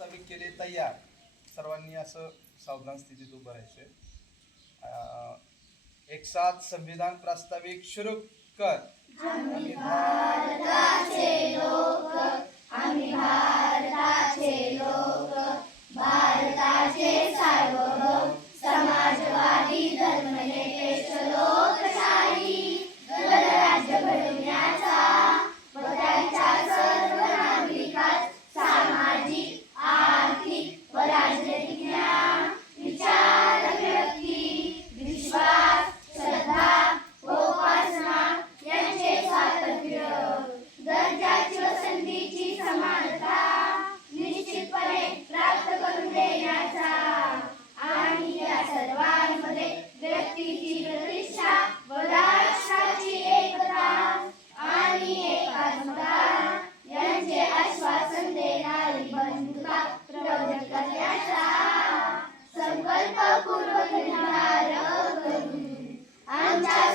प्रस्तावित केले तयार. सर्वांनी असं सावधान स्थितीत उभं राहायचं. एक साथ संविधान प्रास्ताविक शुरू कर. आम्ही भारताचे लोक, आम्ही भारताचे लोक, भारताचे सार्वभौम समाजवादी धर्मनिरपेक्ष लोकशाही गणराज्य घडविण्याचा व त्याच्या सर्व नागरिकात सामाजिक, आर्थिक व राजनैतिक ज्ञान, विचार, व्यक्ती, विश्वास, श्रद्धा व उपासना यांचे स्वातंत्र्य, दर्जाची व संधीची समानता निश्चितपणे प्राप्त करून देण्याचा आणि या सर्वांमध्ये व्यक्तीची प्रतिष्ठा व राष्ट्राची एकता आणि एकात्मता यांचे आश्वासन देणारी बंधुता प्रगट करण्याचा संकल्पपूर्वक निर्धार करून आमच्या